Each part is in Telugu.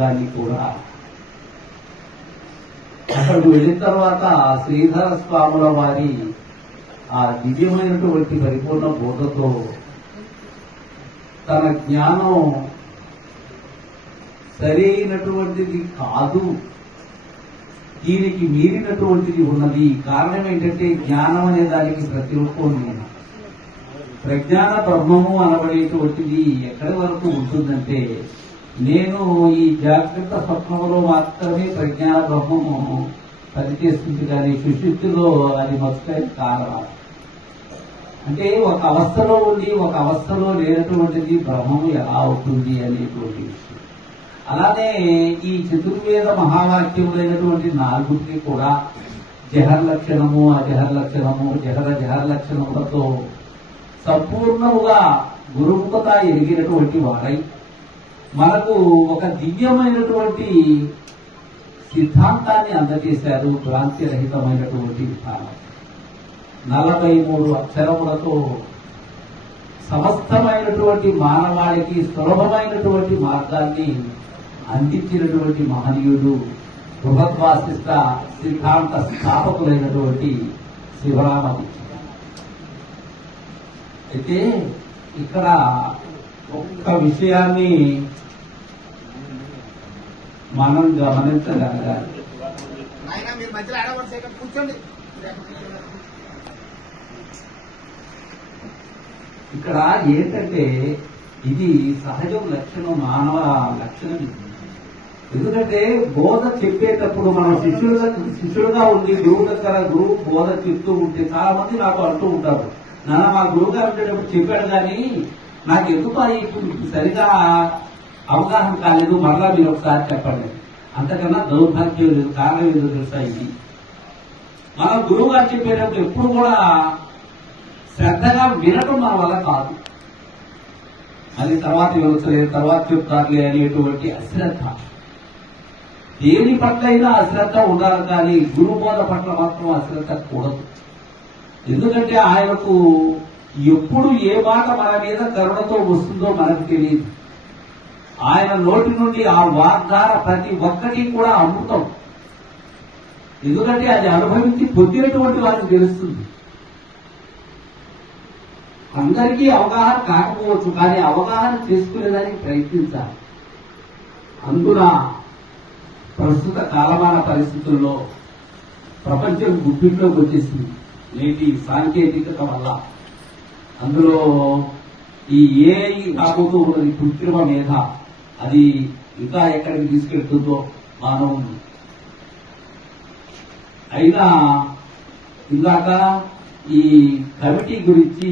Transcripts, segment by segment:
మార్గాన్ని కూడా. అక్కడికి వెళ్ళిన తర్వాత శ్రీధర స్వాముల వారి ఆ దివ్యమైనటువంటి పరిపూర్ణ బోధతో తన జ్ఞానం సరైనటువంటిది కాదు. దీనికి మీరినటువంటిది ఉన్నది. కారణం ఏంటంటే జ్ఞానం అనే దానికి ప్రతిరూపం నేను ప్రజ్ఞాన బ్రహ్మము అనబడేటువంటిది ఎక్కడి వరకు ఉంటుందంటే నేను ఈ జాగ్రత్త స్వప్నంలో మాత్రమే ప్రజ్ఞాన బ్రహ్మము పనిచేస్తుంది కానీ సుశుద్ధిలో అది మొత్తం కారణం. అంటే ఒక అవస్థలో ఉండి ఒక అవస్థలో లేనటువంటిది బ్రహ్మము ఎలా అవుతుంది అనేటువంటి విషయం. అలానే ఈ చతుర్వేద మహావాక్యములైనటువంటి నాలుగుకి కూడా జహర్ లక్షణము అజహర్ లక్షణము జహర జహర్ లక్షణములతో సంపూర్ణముగా గురుముఖత ఎరిగినటువంటి వాడై మనకు ఒక దివ్యమైనటువంటి సిద్ధాంతాన్ని అందజేశారు భ్రాంతి రహితమైనటువంటి విధానం. నలభై మూడు అక్షరములతో సమస్తమైనటువంటి మానవాళికి సులభమైనటువంటి మార్గాన్ని అందించినటువంటి మహనీయుడు బృహద్వాసిష్ట సిద్ధాంత స్థాపకులైనటువంటి శివరామది అయితే ఇక్కడ ఒక్క విషయాన్ని మనం గమనించగలగాలి ఇక్కడ ఏంటంటే ఇది సహజం లక్షణం మానవ లక్షణం. ఎందుకంటే బోధ చెప్పేటప్పుడు మనం శిష్యులుగా శిష్యుడుగా ఉండి గురువు దగ్గర గురువు బోధ చెప్తూ ఉంటే చాలా మంది నాకు అంటూ ఉంటారు. నాన్న మా గురువు గారు ఉండేటప్పుడు చెప్పాడు కానీ నాకు ఎందుకు ఇప్పుడు సరిగా అవగాహన కాలేదు మరలా మీరు ఒకసారి చెప్పండి. అంతకన్నా దౌర్భాగ్యం లేదు కారణం ఏదో తెలుసా ఇది? మన గురువు గారు చెప్పేటప్పుడు ఎప్పుడు కూడా శ్రద్ధగా వినటం మన వల్ల కాదు. అది తర్వాత వ్యవసాయం తర్వాత చెప్తారులే అనేటువంటి అశ్రద్ధ. దేని పట్ల అయినా అశ్రద్ధ ఉండాలి కానీ గురు బోధ పట్ల మాత్రం అశ్రద్ధ కూడదు. ఎందుకంటే ఆయనకు ఎప్పుడు ఏ మాట మన మీద కరుణతో వస్తుందో మనకు తెలియదు. ఆయన నోటి నుండి ఆ వాగ్దార ప్రతి ఒక్కటి కూడా అమృతం. ఎందుకంటే అది అనుభవించి పొందినటువంటి వారికి తెలుస్తుంది. అందరికీ అవగాహన కాకపోవచ్చు కానీ అవగాహన చేసుకునేదానికి ప్రయత్నించాలి. అందున ప్రస్తుత కాలమాన పరిస్థితుల్లో ప్రపంచం గుప్పిట్లోకి వచ్చేసింది. నేటి సాంకేతికత వల్ల. అందులో ఈ ఏ రాబోతూ ఉన్నది కృత్రిమ మేధ. అది ఇంకా ఎక్కడికి తీసుకెళ్తుందో మనం అయినా ఇందాక ఈ కమిటీ గురించి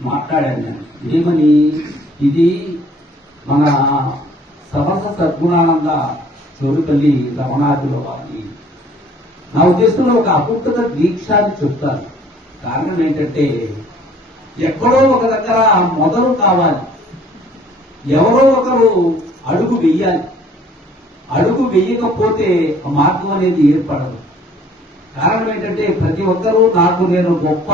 మాట్లాడాను నేను. ఏమని? ఇది మన సమస్త సద్గుణానంద చోరుపల్లి రమణాదుల వారి. నా ఉద్దేశంలో ఒక అపూర్తత దీక్ష అని చెప్తాను. కారణం ఏంటంటే ఎక్కడో ఒక దగ్గర మొదలు కావాలి. ఎవరో ఒకరు అడుగు వెయ్యాలి అడుగు వెయ్యకపోతే మార్గం అనేది ఏర్పడదు. కారణం ఏంటంటే ప్రతి ఒక్కరూ నాకు నేను గొప్ప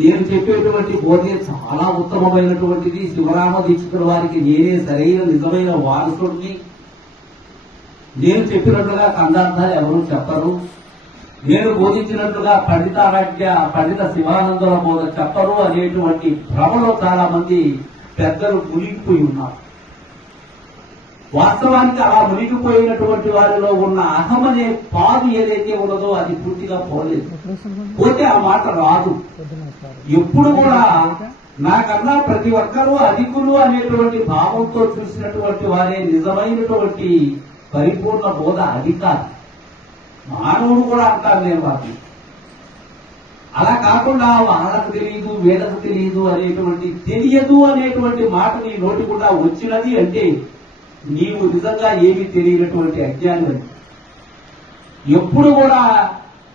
నేను చెప్పేటువంటి బోధే చాలా ఉత్తమమైనటువంటిది. శివరామ దీక్షితుల వారికి నేనే సరైన నిజమైన వారసుడిని. నేను చెప్పినట్లుగా కందార్థాలు ఎవరు చెప్పరు. నేను బోధించినట్లుగా పండితారాధ్య పండిత శివానందుల బోధ చెప్పరు అనేటువంటి భ్రమలో చాలా మంది పెద్దలు మునిగిపోయి ఉన్నారు. వాస్తవానికి అలా మునిగిపోయినటువంటి వారిలో ఉన్న అహం అనే పాదు ఏదైతే ఉన్నదో అది పూర్తిగా పోలేదు. పోతే ఆ మాట రాదు. ఎప్పుడు కూడా నాకన్నా ప్రతి ఒక్కరూ అధికులు అనేటువంటి భావంతో చూసినటువంటి వారే నిజమైనటువంటి పరిపూర్ణ బోధ అధికారి మానవుడు కూడా అంటారు నేను వాటిని. అలా కాకుండా వాళ్ళకు తెలియదు వీళ్ళకు తెలియదు అనేటువంటి తెలియదు అనేటువంటి మాట నీ నోటి కూడా వచ్చినది అంటే నీవు నిజంగా ఏమీ తెలియనటువంటి అజ్ఞానం ఎప్పుడు కూడా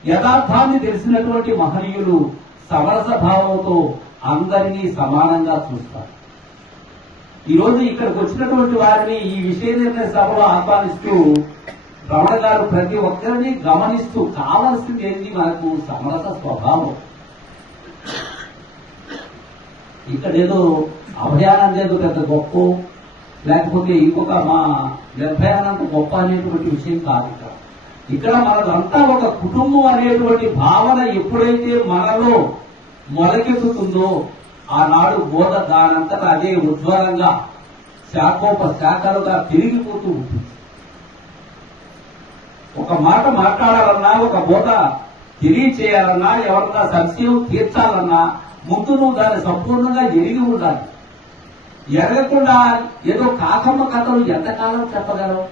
యథార్థాన్ని తెలిసినటువంటి మహనీయులు సమరస భావంతో అందరినీ సమానంగా చూస్తారు. ఈ రోజు ఇక్కడికి వచ్చినటువంటి వారిని ఈ విషయ నిర్ణయ సభలో ఆహ్వానిస్తూ రమణ గారు ప్రతి ఒక్కరిని గమనిస్తూ కావలసింది ఏంటి? మనకు సమరస స్వభావం. ఇక్కడ ఏదో అభయానంద పెద్ద గొప్ప లేకపోతే ఇంకొక మా నిర్భయానంత గొప్ప అనేటువంటి విషయం కాదు ఇక్కడ. ఇక్కడ మనదంతా ఒక కుటుంబం అనేటువంటి భావన ఎప్పుడైతే మనలో మొలకెత్తుతుందో ఆనాడు బోధ దానంతట అదే ఉజ్వలంగా శాఖోప శాఖలుగా పెరిగిపోతూ ఉంటుంది. ఒక మాట మాట్లాడాలన్నా ఒక బోధ తెలియచేయాలన్నా ఎవరన్నా సంశయం తీర్చాలన్నా ముందు నువ్వు దాన్ని సంపూర్ణంగా ఎరిగి ఉండాలి. ఎరగకుండా ఏదో కాకమ్మ కథలు ఎంతకాలం చెప్పగలవు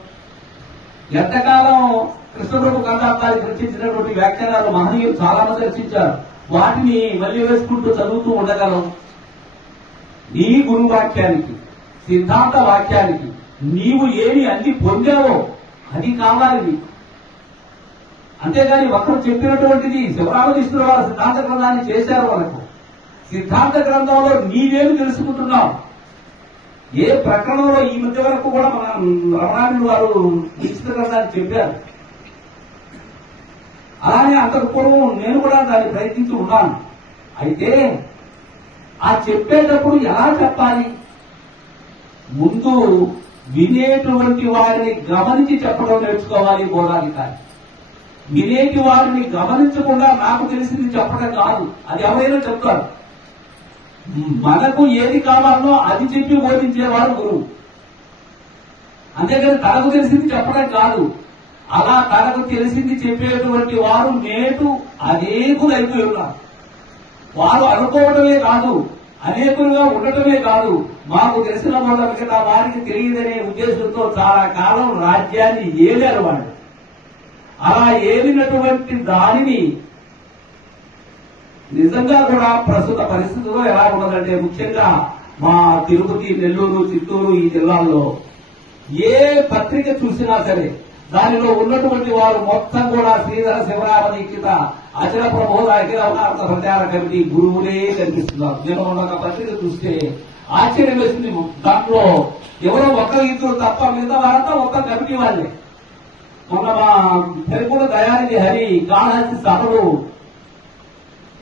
ఎంతకాలం కృష్ణప్రభు కథార్థానికి రచించినటువంటి వ్యాఖ్యానాలు మహనీయులు చాలా మంది రచించారు. వాటిని మళ్ళీ వేసుకుంటూ చదువుతూ ఉండగలం. నీ గురు వాక్యానికి సిద్ధాంత వాక్యానికి నీవు ఏమి అన్ని పొందావో అది కావాలి అంతేగాని ఒకరు చెప్పినటువంటిది శివరామకృష్ణుడు వారి సిద్ధాంత గ్రంథాన్ని చేశారు మనకు సిద్ధాంత గ్రంథంలో నీవేమి తెలుసుకుంటున్నావు? ఏ ప్రకరణంలో ఈ మధ్య వరకు కూడా మన రమణాయుడు వారు నిశ్చిత గ్రంథాన్ని చెప్పారు. అలానే అంతకు పూర్వం నేను కూడా దాన్ని ప్రయత్నించి ఉన్నాను. అయితే ఆ చెప్పేటప్పుడు ఎలా చెప్పాలి? ముందు వినేటువంటి వారిని గమనించి చెప్పడం నేర్చుకోవాలి బోధాధికారి. వినేటి వారిని గమనించకుండా నాకు తెలిసింది చెప్పడం కాదు. అది ఎవరైనా చెప్తారు. మనకు ఏది కావాలో అది చెప్పి బోధించేవాడు గురువు. అంతేకాని తనకు తెలిసింది చెప్పడం కాదు. అలా తనకు తెలిసింది చెప్పేటువంటి వారు నేటు అనేకులు అయిపోయి ఉన్నారు వారు అనుకోవడమే కాదు అనేకులుగా ఉండటమే కాదు. మాకు తెలిసిన మొదటి వారికి తెలియదనే ఉద్దేశంతో చాలా కాలం రాజ్యాన్ని ఏలారు వాళ్ళు. అలా ఏలినటువంటి దానిని నిజంగా కూడా ప్రస్తుత పరిస్థితుల్లో ఎలా ఉన్నదంటే ముఖ్యంగా మా తిరుపతి నెల్లూరు చిత్తూరు ఈ జిల్లాల్లో ఏ పత్రిక చూసినా సరే దానిలో ఉన్నటువంటి వారు మొత్తం కూడా శ్రీధర శివరామ దీక్షిత అచల ప్రబోధ అఖిల భారత ప్రచార కమిటీ గురువులే కనిపిస్తున్నారు. నేను ఒక పత్రిక చూస్తే ఆశ్చర్యం వేసింది. దాంట్లో ఎవరో ఒక్క ఇద్దరు తప్ప మిగతా వారంతా ఒక్క కమిటీ వాళ్ళే. మొన్న మా పెరుగుడు దయానిధి హరి కాళహస్తి సభలు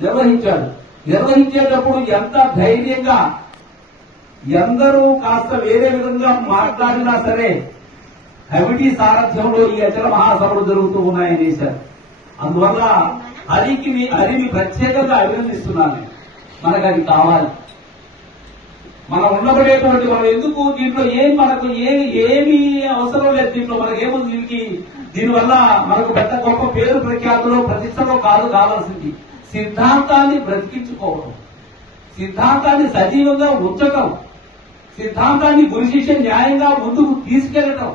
నిర్వహించాడు నిర్వహించేటప్పుడు ఎంత ధైర్యంగా ఎందరూ కాస్త వేరే విధంగా మాట్లాడినా సరే కమిటీ సారథ్యంలో ఈ అచల మహాసభలు జరుగుతూ ఉన్నాయని చేశారు. అందువల్ల హరికి మీ- హరిని ప్రత్యేకంగా అభినందిస్తున్నాను. మనకు అది కావాలి. మనం ఉండబడేటువంటి మనం ఎందుకు దీంట్లో ఏం మనకు ఏ ఏమి అవసరం లేదు దీంట్లో. మనకేముంది దీనికి? దీనివల్ల మనకు పెద్ద గొప్ప పేరు ప్రఖ్యాతులు ప్రతిష్టలో కాదు కావాల్సింది. సిద్ధాంతాన్ని బ్రతికించుకోవడం. సిద్ధాంతాన్ని సజీవంగా ఉంచటం. సిద్ధాంతాన్ని గురి శిష్య న్యాయంగా ముందుకు తీసుకెళ్ళటం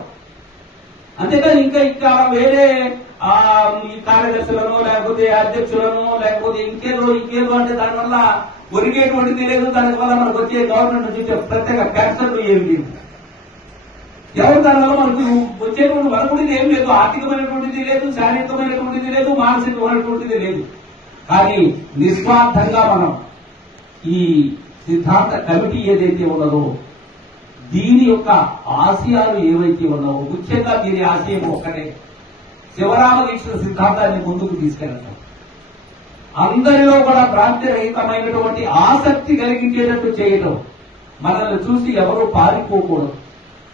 అంతేకాని ఇంకా ఇంకా వేరే ఆ ఈ కార్యదర్శులను లేకపోతే అధ్యక్షులను లేకపోతే ఇంకేదో ఇంకేదో అంటే దానివల్ల ఒరిగేటువంటిది లేదు దాని వల్ల మనకు వచ్చే గవర్నమెంట్ నుంచి ప్రత్యేక ట్యాక్సర్లు ఏమి లేదు ఎవరు దానివల్ల మనకు వచ్చేటువంటి వరకుడిది ఏం లేదు ఆర్థికమైనటువంటిది లేదు శారీరకమైనటువంటిది లేదు మానసికమైనటువంటిది లేదు. కానీ నిస్వార్థంగా మనం ఈ సిద్ధాంత కమిటీ ఏదైతే ఉన్నదో దీని యొక్క ఆశయాలు ఏవైతే ఉన్నావో ముఖ్యంగా దీని ఆశయం ఒక్కటే శివరామకృష్ణ సిద్ధాంతాన్ని ముందుకు తీసుకెళ్ళటం. అందరిలో కూడా భ్రాంతిరహితమైనటువంటి ఆసక్తి కలిగించేటట్టు చేయటం. మనల్ని చూసి ఎవరు పారిపోకూడదు.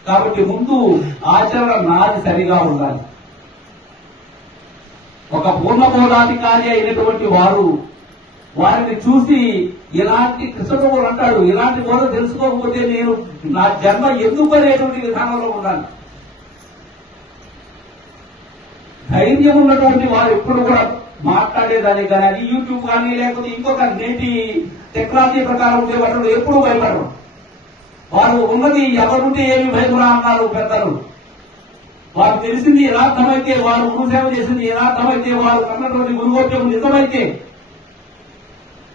కాబట్టి ముందు ఆచరణ నాది సరిగా ఉండాలి. ఒక పూర్ణబోధాధికారి అయినటువంటి వారు వారిని చూసి ఇలాంటి కృష్ణప్రభుడు అంటాడు ఇలాంటి వాళ్ళు తెలుసుకోకపోతే నేను నా జన్మ ఎందుకు అనేటువంటి విధానంలో ఉన్నాను. ధైర్యం ఉన్నటువంటి వారు ఎప్పుడు కూడా మాట్లాడేదానికి కానీ అది యూట్యూబ్ కానీ లేకపోతే ఇంకొక నేటి టెక్నాలజీ ప్రకారం ఉండే వాళ్ళు ఎప్పుడు భయపడరు. వారు ఉన్నది ఎవరుంటే ఏమి భయపడా అన్నారు పెద్దలు. వారు తెలిసింది యథార్థమైతే వారు గురుసేవ చేసింది యథార్థమైతే వారు కన్నటువంటి గురుగోత్యం నిజమైతే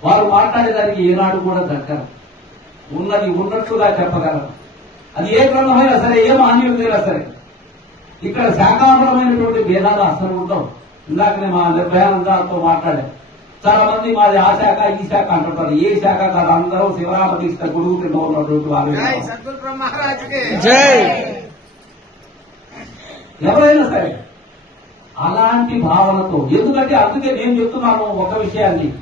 వారు మాట్లాడేదానికి ఏనాడు కూడా దగ్గర ఉన్నది ఉన్నట్టుగా చెప్పగలరు. అది ఏ గ్రంథమైనా సరే ఏ మాన్యులైనా సరే ఇక్కడ శాఖాపరమైనటువంటి భేదాలు అసలు ఉండవు. ఇందాకనే మా నిర్భయానందాలతో మాట్లాడారు చాలా మంది మాది ఆ శాఖ ఈ శాఖ అంటుంటారు. ఏ శాఖ కాదు అందరూ శివరామకృష్ణ గురువు కింద ఉన్నటువంటి వారు ఎవరైనా సరే అలాంటి భావనతో ఎందుకంటే అందుకే నేను చెప్తున్నాను ఒక విషయాన్ని.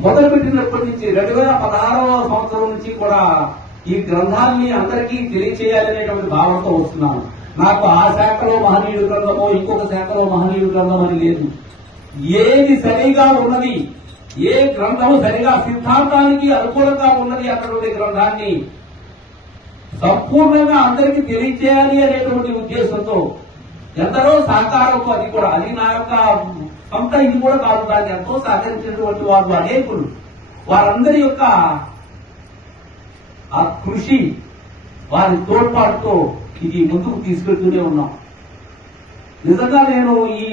మొదలుపెట్టినప్పటి నుంచి రెండు వేల పదహారవ సంవత్సరం నుంచి కూడా ఈ గ్రంథాన్ని అందరికీ తెలియచేయాలనేటువంటి భావనతో వస్తున్నాను. నాకు ఆ శాఖలో మహనీయుడు గ్రంథమో ఇంకొక శాఖలో మహనీయుడు గ్రంథం అని లేదు. ఏది సరిగా ఉన్నది ఏ గ్రంథము సరిగా సిద్ధాంతానికి అనుకూలంగా ఉన్నది అన్నటువంటి గ్రంథాన్ని సంపూర్ణంగా అందరికీ తెలియచేయాలి అనేటువంటి ఉద్దేశంతో ఎందరో సహకారంతో అది కూడా అది నా యొక్క సొంత ఇది కూడా కాదు దాన్ని ఎంతో సహకరించినటువంటి వారు అనేకులు. వారందరి యొక్క ఆ కృషి వారి తోడ్పాటుతో ఇది ముందుకు తీసుకెళ్తూనే ఉన్నాం. నిజంగా నేను ఈ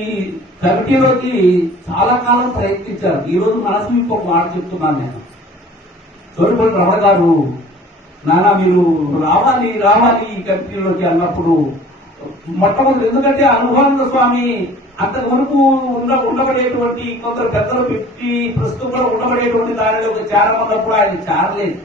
కమిటీలోకి చాలా కాలం ప్రయత్నించాను. ఈ రోజు మనసు ఇంకొక మాట చెప్తున్నాను నేను. చోటుపల్లి రమణ గారు నానా మీరు రావాలి రావాలి ఈ కమిటీలోకి అన్నప్పుడు మొట్టమొదటి ఎందుకంటే అనుభవానంద స్వామి అంతకు వరకు ఉండ ఉండబడేటువంటి కొందరు పెద్దలు పెట్టి ప్రస్తుతం కూడా ఉండబడేటువంటి దానిలో ఒక చేరమన్నప్పుడు ఆయన చేరలేదు.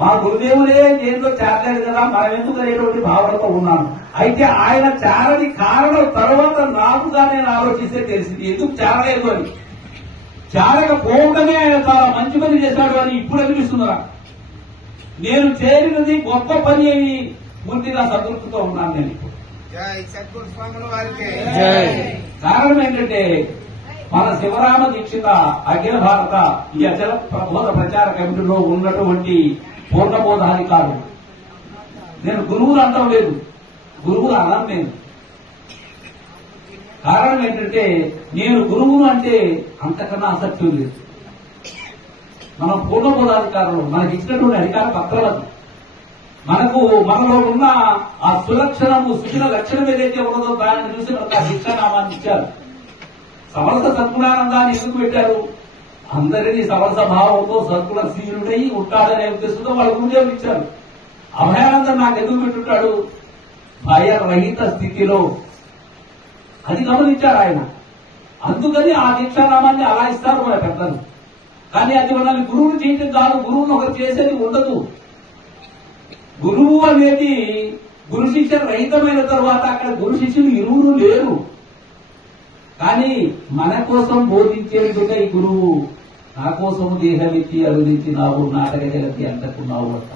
మా గురుదేవులే దేంతో చేరలేదు కదా మనం ఎందుకు అనేటువంటి భావనతో ఉన్నాను. అయితే ఆయన చేరని కారణం తర్వాత నాకుగా నేను ఆలోచిస్తే తెలిసింది. ఎందుకు చేరలేదు అని? చేరకపోవడమే ఆయన చాలా మంచి పని చేశాడు అని ఇప్పుడు అనిపిస్తుందా నేను చేరినది గొప్ప పని అని పూర్తిగా సంతృప్తితో ఉన్నాను నేను. కారణం ఏంటంటే మన శివరామ దీక్షిత అఖిల భారత ఈ అచల ప్రబోధ ప్రచార కమిటీలో ఉన్నటువంటి పూర్ణబోధాధికారులు నేను గురువులు అంటం లేదు. గురువులు అనం నేను. కారణం ఏంటంటే నేను గురువును అంటే అంతకన్నా ఆసక్తి లేదు. మనం పూర్ణబోధాధికారులు మనకి ఇచ్చినటువంటి అధికార పత్రాలకు మనకు మనలో ఉన్న ఆ సులక్షణము సుఖిన లక్షణం ఏదైతే ఉన్నదో దానిని చూసి మనకు ఆ శిక్షానామాన్ని ఇచ్చారు. సమరస సద్గుణానందాన్ని ఎందుకు పెట్టారు? అందరినీ సమరస భావంతో సద్గుణ శీలుడై ఉంటాడనే ఉద్దేశంతో వాళ్ళ గురుదేవులు ఇచ్చారు. అభయానందం నాకు ఎందుకు పెట్టుంటాడు? భయరహిత స్థితిలో. అది గమనించారు ఆయన. అందుకని ఆ దీక్షానామాన్ని అలా ఇస్తారు మన పెద్దలు. కానీ అది మనల్ని గురువుని చేయటం కాదు గురువుని ఒకరు చేసేది ఉండదు. గురువు అనేది గురు శిక్షణ రహితమైన తర్వాత అక్కడ గురు శిష్యులు ఇరువురు లేరు. కానీ మన కోసం బోధించేందుకే ఈ గురువు నా కోసం దేహమిచ్చి అరుదించినావు నాటక జగతి అంటకున్నావు అంట.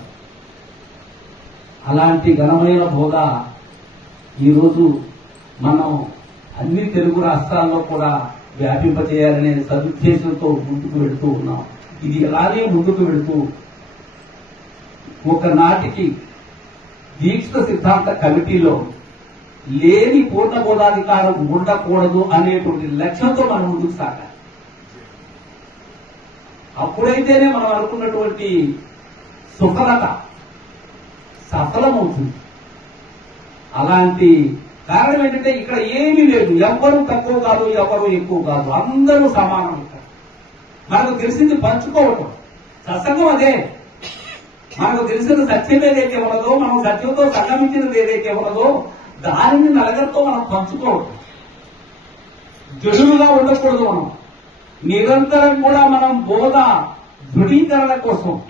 అలాంటి ఘనమైన బోధ ఈరోజు మనం అన్ని తెలుగు రాష్ట్రాల్లో కూడా వ్యాపింపచేయాలనే సదుద్దేశంతో ముందుకు వెళుతూ ఉన్నాం. ఇది అలానే ముందుకు వెళుతూ ఒకనాటికి దీక్ష సిద్ధాంత కమిటీలో లేని పూర్ణ బోధాధికారం ఉండకూడదు అనేటువంటి లక్ష్యంతో మనం ముందుకు సాగాలి. అప్పుడైతేనే మనం అనుకున్నటువంటి సుఫలత సఫలమవుతుంది. అలాంటి కారణం ఏంటంటే ఇక్కడ ఏమీ లేదు. ఎవ్వరు తక్కువ కాదు ఎవరు ఎక్కువ కాదు. అందరూ సమానం ఇక్కడ. మనకు తెలిసింది పంచుకోవటం. సత్సంగం అదే. మనకు తెలిసిన సత్యం ఏదైతే ఉన్నదో మనం సత్యంతో సంగమించినది ఏదైతే ఉన్నదో దానిని నలగరితో మనం పంచుకోవడం దృఢులుగా ఉండకూడదు మనం. నిరంతరం కూడా మనం బోధ దృఢీకరణ కోసం.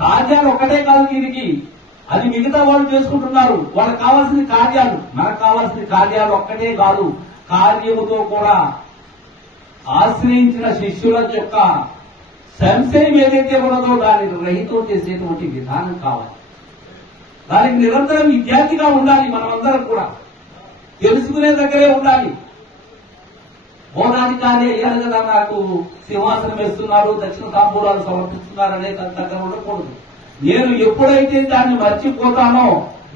కార్యాలు ఒకటే కాదు దీనికి. అది మిగతా వాళ్ళు చేసుకుంటున్నారు. వాళ్ళకి కావాల్సిన కార్యాలు. మనకు కావాల్సిన కార్యాలు ఒక్కటే కాదు. కార్యముతో కూడా ఆశ్రయించిన శిష్యుల యొక్క సంశయం ఏదైతే ఉన్నదో దానిని రహితం చేసేటువంటి విధానం కావాలి. దానికి నిరంతరం విద్యార్థిగా ఉండాలి మనమందరం కూడా. తెలుసుకునే దగ్గరే ఉండాలి. బోధాధికారి అయ్యారు కదా నాకు సింహాసనం వేస్తున్నారు దక్షిణ తాంబూలాలు సమర్పిస్తున్నారు అనే దగ్గర ఉండకూడదు. నేను ఎప్పుడైతే దాన్ని మర్చిపోతానో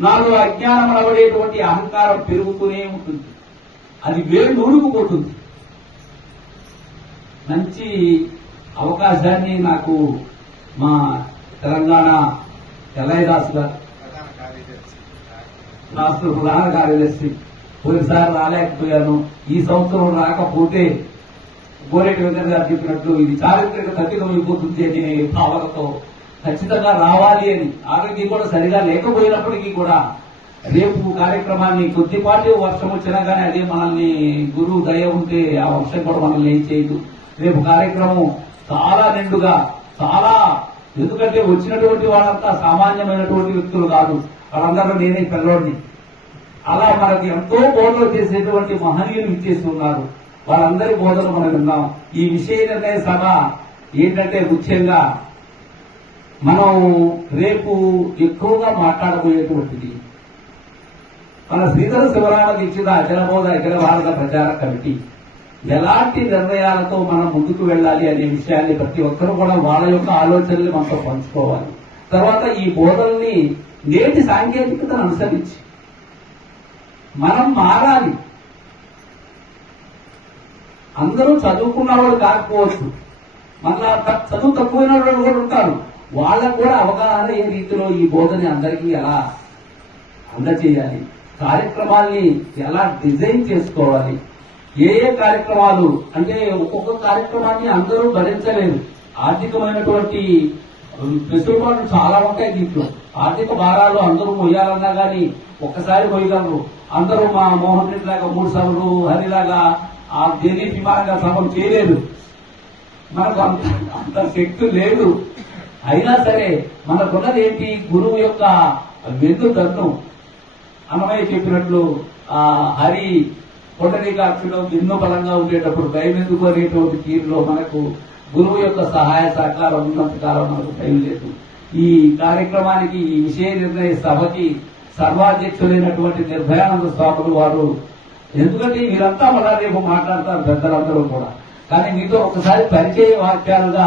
నాలో అజ్ఞానం అనబడేటువంటి అహంకారం పెరుగుతూనే ఉంటుంది. అది వేరు నూరుకుపోతుంది మంచి అవకాశాన్ని నాకు మా తెలంగాణ ఎల్లయ్యదాస్ గారు రాష్ట్ర ప్రధాన కార్యదర్శి పోయినసారి రాలేకపోయాను. ఈ సంవత్సరం రాకపోతే గోరెటి వెంకట గారు చెప్పినట్లు ఇది చారిత్రక తప్పిదం అయిపోతుంది అనే భావనతో ఖచ్చితంగా రావాలి అని ఆరోగ్యం కూడా సరిగా లేకపోయినప్పటికీ కూడా రేపు కార్యక్రమాన్ని కొద్దిపాటి వర్షం వచ్చినా కానీ అదే మనల్ని గురువు దయ ఉంటే ఆ వర్షం కూడా మనల్ని ఏం చేయదు. రేపు కార్యక్రమం చాలా నిండుగా చాలా ఎందుకంటే వచ్చినటువంటి వాళ్ళంతా సామాన్యమైనటువంటి వ్యక్తులు కాదు. వాళ్ళందరూ నేనే పిల్లోడిని. అలా మనకి ఎంతో బోధలు చేసేటువంటి మహనీయులు ఇచ్చేసి ఉన్నారు. వాళ్ళందరి బోధలు మనం విన్నాం. ఈ విషయ నిర్ణయ సభ ఏంటంటే ముఖ్యంగా మనం రేపు ఎక్కువగా మాట్లాడబోయేటువంటిది. మన శ్రీధర శివరామకి ఇచ్చిన అఖిలబోధ అఖిల భారత ప్రచార కమిటీ. ఎలాంటి నిర్ణయాలతో మనం ముందుకు వెళ్ళాలి అనే విషయాన్ని ప్రతి ఒక్కరు కూడా వాళ్ళ యొక్క ఆలోచనలు మనతో పంచుకోవాలి. తర్వాత ఈ బోధల్ని నేటి సాంకేతికతను అనుసరించి మనం మారాలి. అందరూ చదువుకున్న వాళ్ళు కాకపోవచ్చు. మళ్ళా చదువు తక్కువైన వాళ్ళు కూడా ఉంటారు వాళ్ళకు కూడా అవగాహన ఏ రీతిలో ఈ బోధని అందరికీ ఎలా అందచేయాలి? కార్యక్రమాల్ని ఎలా డిజైన్ చేసుకోవాలి? ఏ ఏ కార్యక్రమాలు? అంటే ఒక్కొక్క కార్యక్రమాన్ని అందరూ భరించలేరు. ఆర్థికమైనటువంటి వెసులుబాట్లు చాలా ఉంటాయి దీంట్లో. ఆర్థిక భారాలు అందరూ మొయ్యాలన్నా కానీ ఒక్కసారి మొయ్యగలరు. అందరూ మా మోహన్ రెడ్డి లాగా మూడు సభలు హరిలాగా ఆ దేని విమానంగా సభలు చేయలేదు మనకు అంత అంత శక్తి లేదు. అయినా సరే మనకున్నది ఏంటి? గురువు యొక్క వెన్ను తన్ను అన్నమయ్య చెప్పినట్లు ఆ హరి పొండరీకాక్షుడు ఎన్నో బలంగా ఉండేటప్పుడు భయం ఎందుకు అనేటువంటి తీరులో మనకు గురువు యొక్క సహాయ సహకారం ఉన్నంత కాలం మనకు భయం లేదు. ఈ కార్యక్రమానికి ఈ విషయ నిర్ణయ సభకి సర్వాధ్యక్షులైనటువంటి నిర్భయానంద స్వాములు వారు ఎందుకంటే మీరంతా మళ్ళా రేపు మాట్లాడతారు పెద్దలందరూ కూడా. కానీ మీతో ఒకసారి పరిచయ వాక్యాలుగా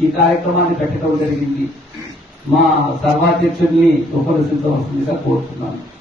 ఈ కార్యక్రమాన్ని పెట్టడం జరిగింది. మా సర్వాధ్యక్షుడిని ఉపరిశించవలసిందిగా కోరుతున్నాను.